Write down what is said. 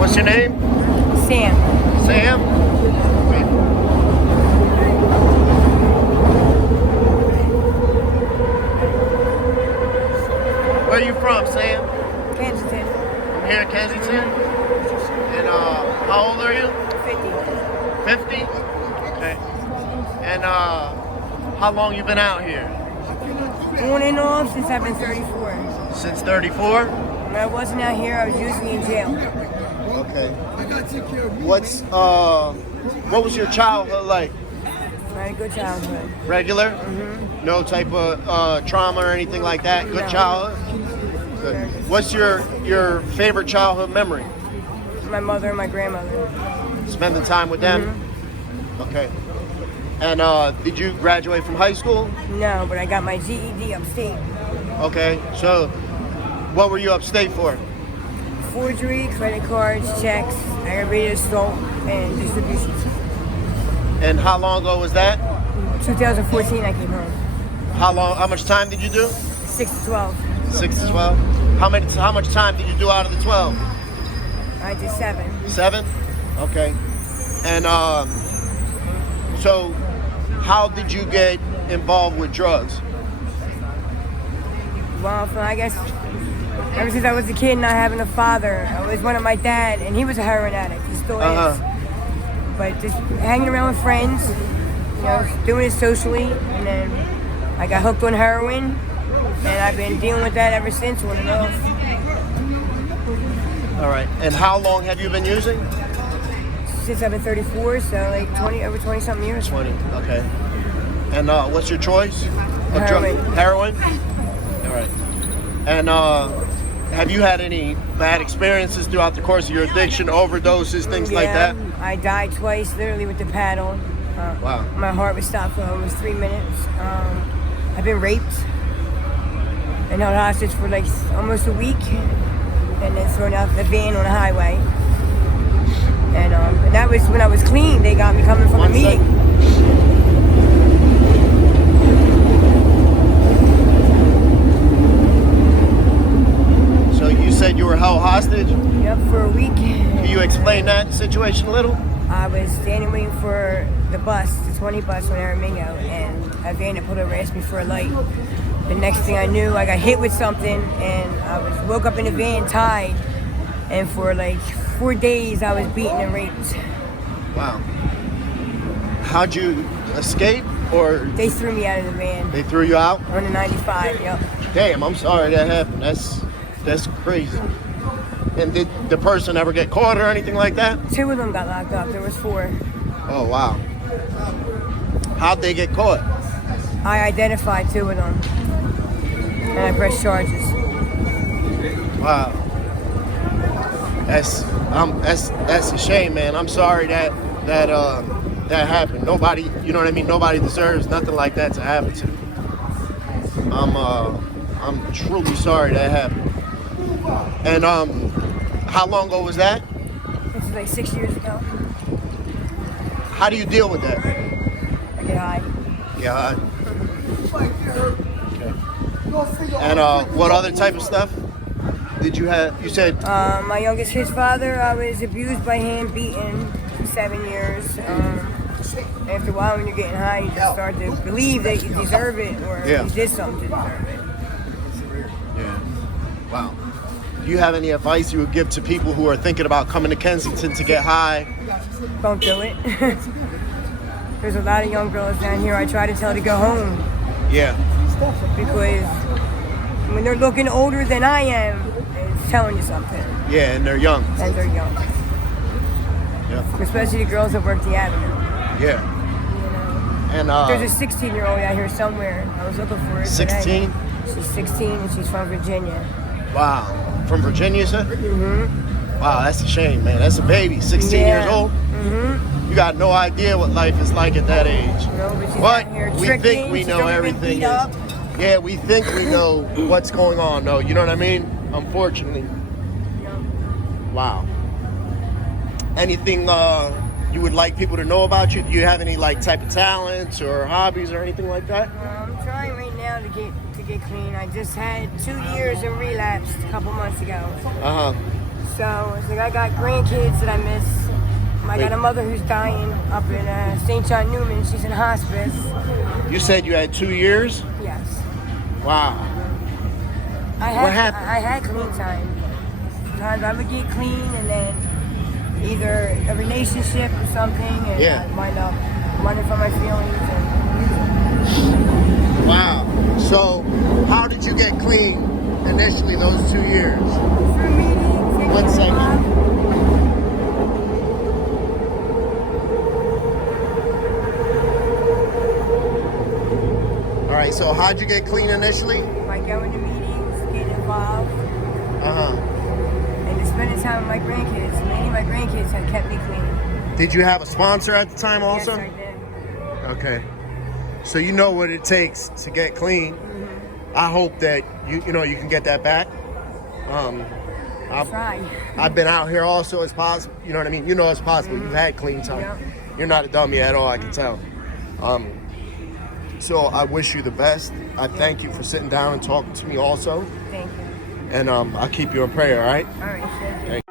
What's your name? Sam. Sam? Okay. Where are you from, Sam? Kensington. From here in Kensington? And how old are you? 50. 50? Okay. And how long you been out here? On and off since I've been 34. Since 34? When I wasn't out here, I was usually in jail. Okay. What was your childhood like? I had a good childhood. Regular? Mm-hmm. No type of trauma or anything like that? Good No. childhood? Good. What's your favorite childhood memory? My mother and my grandmother. Spending time with them? Mm-hmm. Okay. And did you graduate from high school? No, but I got my GED upstate. Okay. So what were you upstate for? Forgery, credit cards, checks, aggravated assault, and distribution. And how long ago was that? 2014, I came home. How much time did you do? 6 to 12. 6 to 12. How much time did you do out of the 12? I did 7. 7? Okay. And so how did you get involved with drugs? Well, I guess ever since I was a kid, not having a father, I always wanted my dad, and he was a heroin addict. He still is. But just hanging around with friends, you know, doing it socially, and then I got hooked on heroin, and I've been dealing with that ever since, on and off. All right. And how long have you been using? Since I've been 34, so like over 20 something years. 20. Okay. And what's your choice? Of Heroin. Heroin? All right. And have you had any bad experiences throughout the course of your addiction, overdoses, things like that? I died twice, literally with the paddle. Wow. My heart was stopped for almost 3 minutes. I've been raped and held hostage for like almost a week, and then thrown out the van on the highway. And that was when I was clean. They got me coming from a meeting. So you said you were held hostage? Yep, for a week. Can you explain that situation a little? I was standing waiting for the bus, the 20 bus on Aramingo, and a van that pulled over asked me for a light. The next thing I knew, I got hit with something, and I woke up in the van tied, and for like 4 days I was beaten and raped. Wow. How'd you escape, or They threw me out of the van they threw you out? on the 95. Yep. Damn, I'm sorry that happened. That's crazy. And did the person ever get caught or anything like that? 2 of them got locked up. There was 4. Oh, wow. How'd they get caught? I identified 2 of them, and I pressed charges. Wow. That's a shame, man. I'm sorry that happened. Nobody, you know what I mean? Nobody deserves nothing like that to happen to. I'm truly sorry that happened. And how long ago was that? This is like 6 years ago. How do you deal with that? I get high. Yeah. Okay. And what other type of stuff did you have? You said My youngest kid's father, I was abused by him, beaten for 7 years. After a while, when you're getting high, you just start to believe that you deserve it, or Yeah. you did something to deserve it. yeah. Wow. Do you have any advice you would give to people who are thinking about coming to Kensington to get high? Don't do it. There's a lot of young girls down here I try to tell to go home, Yeah. because when they're looking older than I am, it's telling you something. Yeah, and they're young. And they're young. Yeah. Especially the girls that work the avenue. Yeah. You know. And There's a 16-year-old out here somewhere. I was looking for her. 16? She's 16 and she's from Virginia. Wow. From Virginia, sir? Mm-hmm. Wow, that's a shame, man. That's a baby, 16 years old. Mm-hmm. You got no idea what life is like at that age. No, but she's But out here we tricking. think we She's know only been everything beat is. up. Yeah, we think we know what's going on, though. You know what I mean? Unfortunately. Wow. Anything you would like people to know about you? Do you have any like type of talents or hobbies or anything like that? I'm trying right now to get clean. I just had 2 years and relapsed a couple months ago. Uh huh. So it's like I got grandkids that I miss. I got a mother who's dying up in St. John Newman. She's in hospice. You said you had 2 years? Yes. Wow. What happened? I had clean time. Sometimes I would get clean and then either a relationship or something, and I'd wind up running from my feelings. Wow. So, how did you get clean initially those 2 years? Through meetings. 1 second. All right. So, how'd you get clean initially? By going to meetings, getting involved, and just spending time with my grandkids. Mainly my grandkids have kept me clean. Did you have a sponsor at the time also? Yes, I did. Okay. So you know what it takes to get clean. Mm-hmm. I hope that you can get that back. I've been out here also as possible. You know what I mean? You know it's possible. Mm-hmm. You've had clean time. Yep. You're not a dummy at all, I can tell. So I wish you the best. I thank you for sitting down and talking to me also. Thank you. And I'll keep you in prayer, all right? All right, sure. Thank you.